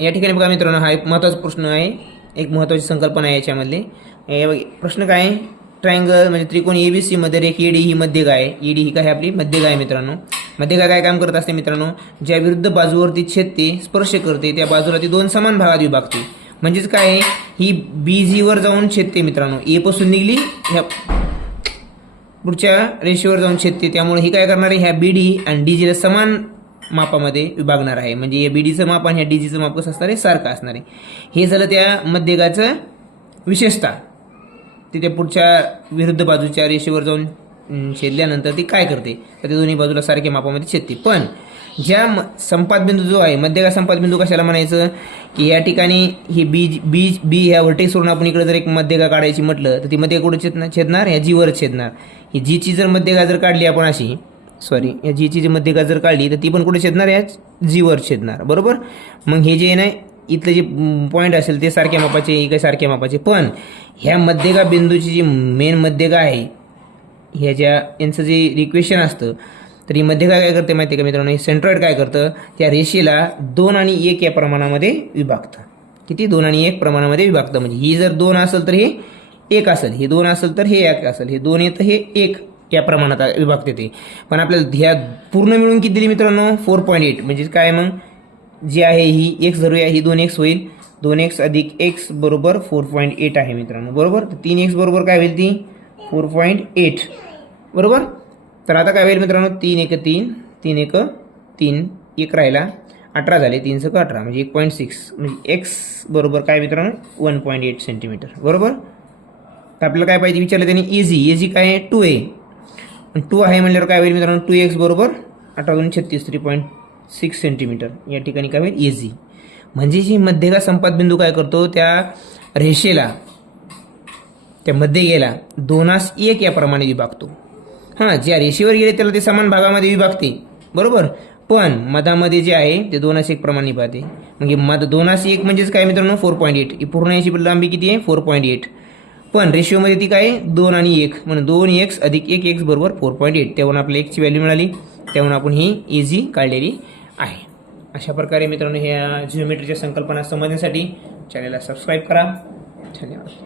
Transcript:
या ठिकाणी बघा मित्रांनो, हा एक महत्त्वाचा प्रश्न आहे, एक महत्त्वाची संकल्पना आहे याच्यामधली. प्रश्न काय आहे, ट्रायंगल म्हणजे त्रिकोण ABC मध्ये रेख ED ही मध्यगा आहे. ED ही काय आपली मध्यगा आहे मित्रांनो. मध्यगा काय काम करत असते मित्रांनो, ज्या विरुद्ध बाजूवरती छेदते, स्पर्श करते, त्या बाजूला ती दोन समान भागात विभागते. म्हणजेच काय आहे, ही BG वर जाऊन छेदते मित्रांनो. A पासून निघली ह्या पुढच्या रेषेवर जाऊन छेदते, त्यामुळे ही काय करणार आहे, ह्या BD आणि DG ला समान मापामध्ये विभागणार आहे. म्हणजे या BDचं माप आणि ह्या DGचं माप कसं असणार आहे, सारखं असणार आहे. हे झालं त्या मध्यगाचं विशेषता. तिथे पुढच्या विरुद्ध बाजूच्या रेषेवर जाऊन छेदल्यानंतर ती काय करते, तर ते दोन्ही बाजूला सारख्या मापामध्ये छेदते. पण ज्या संपात बिंदू जो आहे, मध्यगा संपात बिंदू कशाला म्हणायचं, की या ठिकाणी ही बी ह्या व्हर्टेक्सवरून आपण इकडे जर एक मध्यगा काढायची म्हटलं, तर ती मध्यगा कुठे छेदणार, ह्या जीवर छेदणार. ही जीची जर मध्यगा जर काढली आपण अशी, या जीची जी मध्यगा जर काढली, तर ती पण कुठे छेदणार, या जीवर छेदणार. बरोबर. मग हे जे नाही इथलं जे पॉईंट असेल ते सारख्या मापाचे, हे काय सारख्या मापाचे. पण ह्या मध्यगा बिंदूची जी मेन मध्यगा आहे, ह्याच्या यांचं जे इक्वेशन असतं, तर ही मध्यगा काय करते माहिती आहे का मित्रांनो, सेंट्रॉइड काय करतं, त्या रेषेला 2 आणि 1 या प्रमाणामध्ये विभागतं. किती, 2 आणि 1 प्रमाणामध्ये विभागतं. म्हणजे ही जर 2 असेल तर हे 1 असेल, हे 2 असेल तर हे 1 असेल, हे 2 येतं हे 1 या प्रमाणात विभागते ते. पण आपल्याला ह्या पूर्ण मिळून किती दिली मित्रांनो, 4.8. म्हणजे काय, मग जी आहे ही x धरूया, ही 2x होईल. 2x अधिक x बरोबर 4.8 आहे मित्रांनो. बरोबर. तर 3x बरोबर काय होईल, ती 4.8. बरोबर. तर आता काय होईल मित्रांनो, 3 1 3, 3 1 3, 1 राहिला, 18 झाले, 3 6 18, म्हणजे 1.6. म्हणजे x बरोबर काय मित्रांनो, 1.8 सेंटीमीटर. बरोबर. तर आपल्याला काय पाहिजे विचारलं त्यांनी, एजी काय आहे, 2 आहे. 2 आहे म्हणल्यावर काय होईल मित्रांनो, 2x बरोबर 18 2 36, 3.6 सेंटीमीटर. या ठिकाणी काय होईल, एजी. म्हणजे जी मध्यगा संपात बिंदू काय करतो, त्या रेषेला, त्या मध्यगेला 2:1 या प्रमाणे विभागतो. हां, ज्या रेषेवर गेले त्याला ते समान भागामध्ये विभागते. बरोबर. पण मधामध्ये जे आहे ते 2:1 प्रमाणे विभागते. म्हणजे मध 2:1 म्हणजेच काय मित्रांनो, 4.8. ही पूर्ण याची लांबी किती आहे, 4.8. पण रेशिओमध्ये ती काय, 2 आणि 1, म्हणून 2x अधिक 1x बरोबर 4.8. त्यावरून आपल्याला x ची व्हॅल्यू मिळाली, त्यावरून आपण ही एजी काढलेली आहे. अशा प्रकारे मित्रांनो ह्या जिओमेट्रीच्या संकल्पना समजण्यासाठी चॅनलला सबस्क्राईब करा. धन्यवाद.